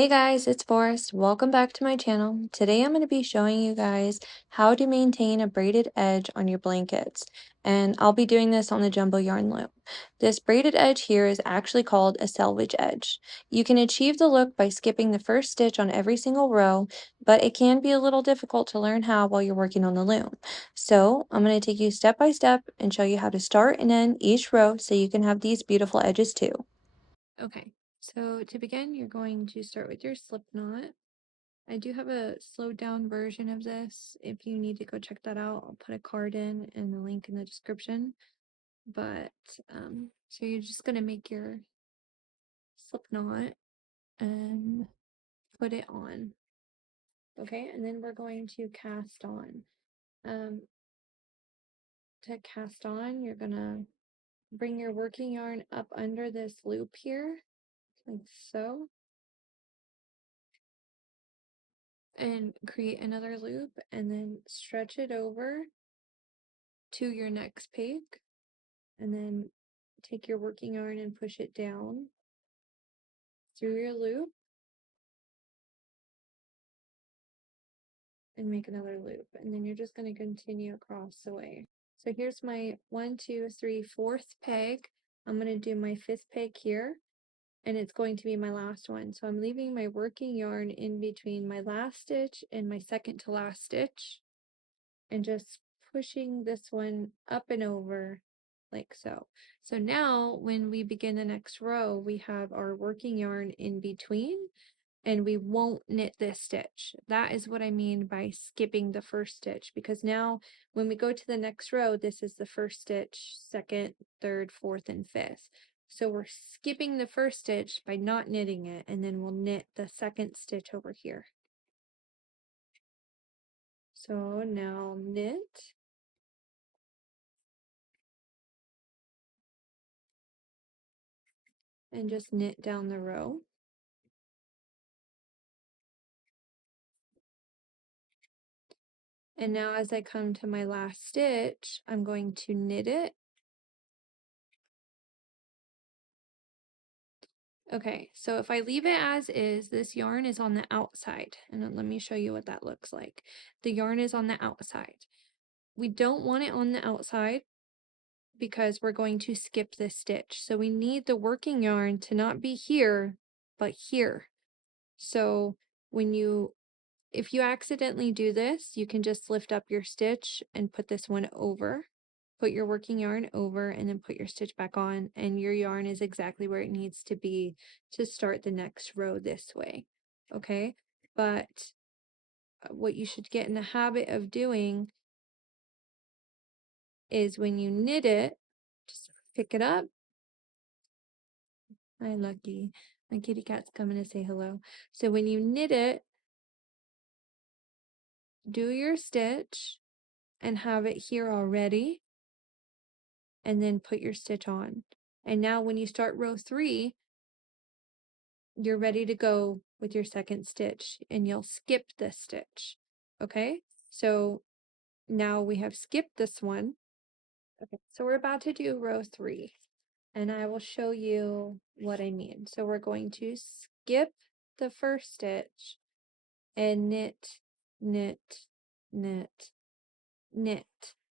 Hey guys, it's Forrest. Welcome back to my channel. Today I'm going to be showing you guys how to maintain a braided edge on your blankets. And I'll be doing this on the jumbo yarn loom. This braided edge here is actually called a selvage edge. You can achieve the look by skipping the first stitch on every single row, but it can be a little difficult to learn how while you're working on the loom. So I'm going to take you step by step and show you how to start and end each row so you can have these beautiful edges too. Okay. So to begin, you're going to start with your slip knot. I do have a slowed down version of this. If you need to go check that out, I'll put a card in and the link in the description. But so you're just gonna make your slip knot and put it on. Okay, and then we're going to cast on. Um, to cast on, you're gonna bring your working yarn up under this loop here, like so. And create another loop and then stretch it over to your next peg and then take your working yarn and push it down through your loop and make another loop, and then you're just going to continue across the way. So here's my 1, 2, 3, 4th peg. I'm going to do my 5th peg here, and it's going to be my last one. So I'm leaving my working yarn in between my last stitch and my second to last stitch and just pushing this one up and over like so. So now when we begin the next row, we have our working yarn in between and we won't knit this stitch. That is what I mean by skipping the first stitch, because now when we go to the next row, this is the first stitch, second, third, fourth, and fifth. So we're skipping the first stitch by not knitting it, and then we'll knit the second stitch over here. So now knit, and just knit down the row. And now as I come to my last stitch, I'm going to knit it. Okay, so if I leave it as is, this yarn is on the outside. And let me show you what that looks like. The yarn is on the outside. We don't want it on the outside because we're going to skip this stitch. So we need the working yarn to not be here, but here. So if you accidentally do this, you can just lift up your stitch and put this one over. Put your working yarn over and then put your stitch back on, and your yarn is exactly where it needs to be to start the next row this way. Okay, but what you should get in the habit of doing is when you knit it, just pick it up. Hi, Lucky. My kitty cat's coming to say hello. So when you knit it, do your stitch and have it here already, and then put your stitch on. And now when you start row 3, you're ready to go with your second stitch, and you'll skip this stitch. Okay, so now we have skipped this one. Okay, so we're about to do row 3, and I will show you what I mean. So we're going to skip the first stitch and knit, knit, knit, knit.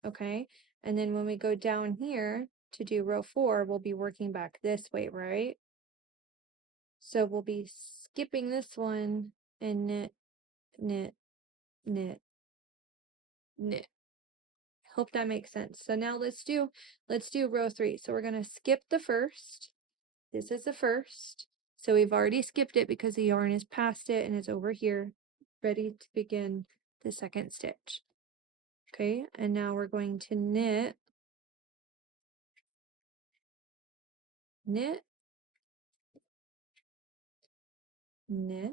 Okay, and then when we go down here to do row 4, we'll be working back this way, right? So we'll be skipping this one and knit, knit, knit, knit. Hope that makes sense. So now let's do row 3. So we're going to skip the first. This is the first. So we've already skipped it because the yarn is past it and it's over here, ready to begin the second stitch. Okay, and now we're going to knit, knit, knit,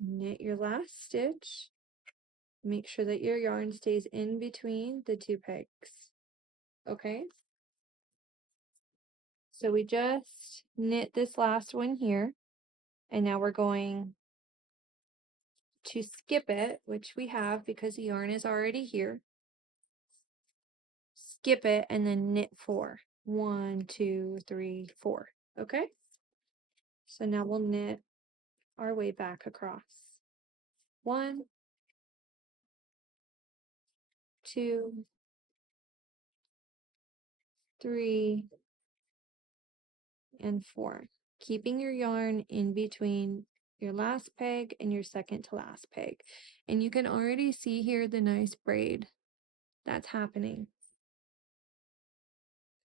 knit your last stitch. Make sure that your yarn stays in between the 2 pegs. Okay, so we just knit this last one here, and now we're going to skip it, which we have because the yarn is already here. Skip it and then knit 4. 1, 2, 3, 4. Okay, So now we'll knit our way back across. 1, 2, 3, and 4. Keeping your yarn in between your last peg and your second to last peg. And you can already see here the nice braid that's happening.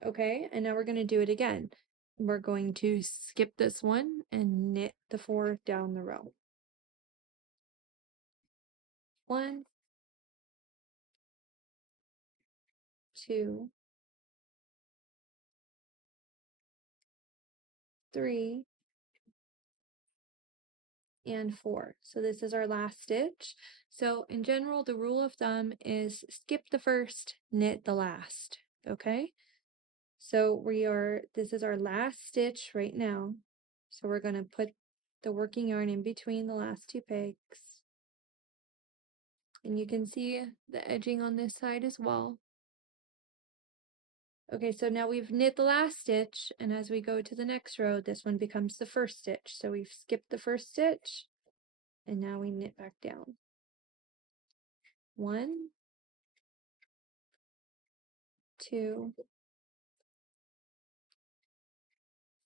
Okay, and now we're going to do it again. We're going to skip this one and knit the 4 down the row. 1, 2, 3, and 4. So this is our last stitch. So in general, the rule of thumb is skip the first, knit the last. Okay, so this is our last stitch right now. So we're going to put the working yarn in between the last 2 pegs. And you can see the edging on this side as well. Okay, so now we've knit the last stitch, and as we go to the next row, this one becomes the first stitch. So we've skipped the first stitch, and now we knit back down. 1, 2,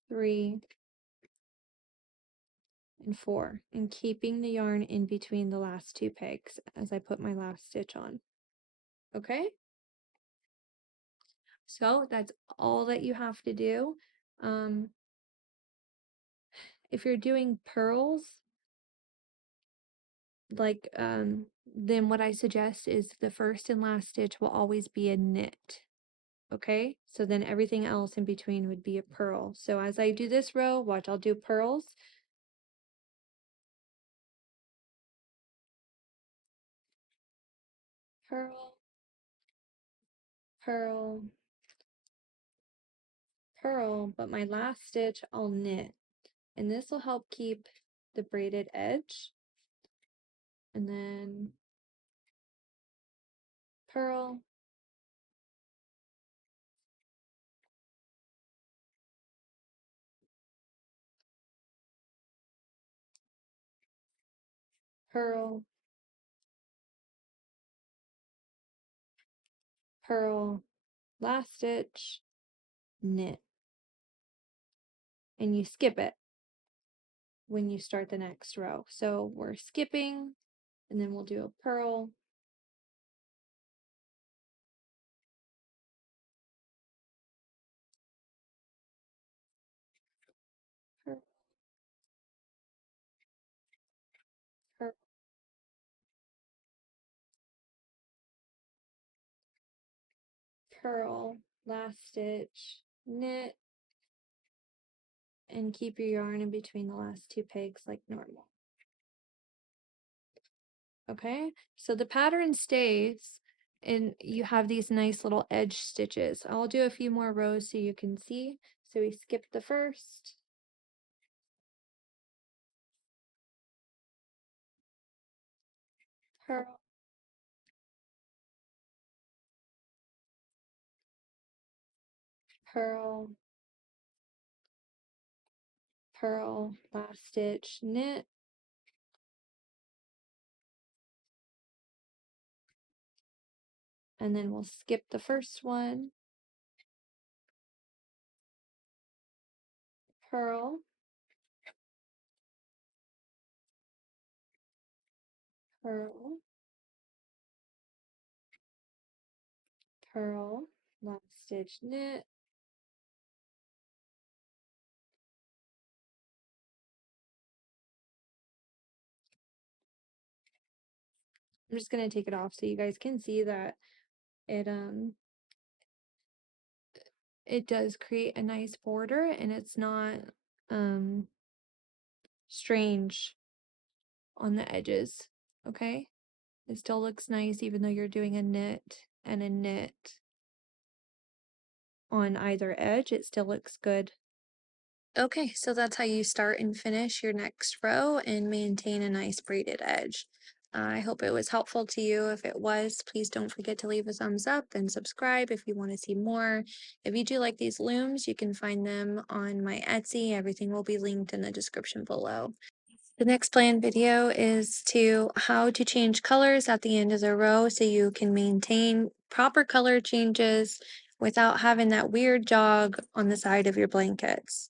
3, and 4, and keeping the yarn in between the last 2 pegs as I put my last stitch on. Okay? So that's all that you have to do. If you're doing purls, like, then what I suggest is the first and last stitch will always be a knit. Okay, so then everything else in between would be a purl. So as I do this row, watch, I'll do purls. Purl, purl, purl, but my last stitch I'll knit. And this will help keep the braided edge. And then purl, purl, purl, last stitch, knit. And you skip it when you start the next row. So we're skipping, and then we'll do a purl, purl, purl, purl, last stitch, knit, and keep your yarn in between the last 2 pegs like normal. Okay, so the pattern stays and you have these nice little edge stitches. I'll do a few more rows so you can see. So we skipped the first, purl, purl, purl, last stitch, knit, and then we'll skip the first one, purl, purl, purl, last stitch, knit, I'm just going to take it off so you guys can see that it does create a nice border and it's not strange on the edges. Okay, it still looks nice even though you're doing a knit and a knit on either edge. It still looks good. Okay, so that's how you start and finish your next row and maintain a nice braided edge. I hope it was helpful to you. If it was, please don't forget to leave a thumbs up and subscribe if you want to see more. If you do like these looms, you can find them on my Etsy. Everything will be linked in the description below. The next planned video is to how to change colors at the end of the row so you can maintain proper color changes without having that weird jog on the side of your blankets.